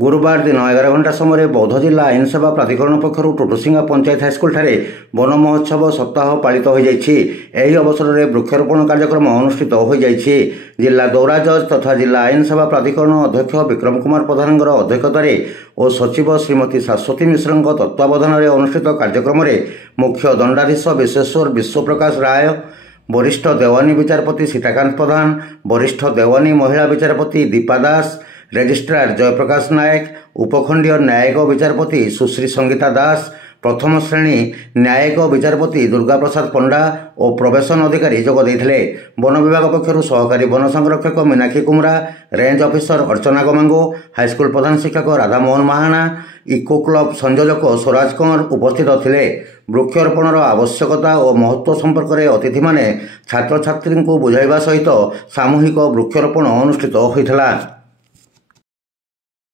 गुरुवार दिन 11 घंटा समय बौद्ध जिला आईन सेवा प्राधिकरण पक्षर टोटोसिंगा पंचायत हाईस्कल ठारे वन महोत्सव सप्ताह पालित हो अवसर में वृक्षारोपण कार्यक्रम अनुष्ठित हो जिला दौरा जज तथा जिला आईन सेवा प्राधिकरण अध्यक्ष विक्रम कुमार प्रधान अध्यक्षतार और सचिव श्रीमती शाश्वती मिश्र तत्वावधान में अनुष्ठित कार्यक्रम में मुख्य दंडाधीश विश्वेश्वर विश्वप्रकाश राय, वरिष्ठ देवानी विचारपति सीताकांत प्रधान, वरिष्ठ देवानी महिला विचारपति दीपा दास, रेजिस्ट्रार जयप्रकाश नायक, उपखंडीय न्यायिक विचारपति सुश्री संगीता दास, प्रथम श्रेणी न्यायिक विचारपति दुर्गा प्रसाद पंडा और प्रवेशन अधिकारी जोग देथिले। वन विभाग पक्षर सहकारी वन संरक्षक मीनाक्षी कुमरा, रेंज ऑफिसर अर्चना गमांगो, हाईस्कल प्रधान शिक्षक राधामोहन महाना, इको क्लब संयोजक स्वराज कुमार उपस्थित थिले। वृक्षारोपण आवश्यकता और महत्व संपर्क में अतिथि माने छात्र छात्री को बुझाइबा सहित सामूहिक वृक्षारोपण अनुष्ठित होइथला।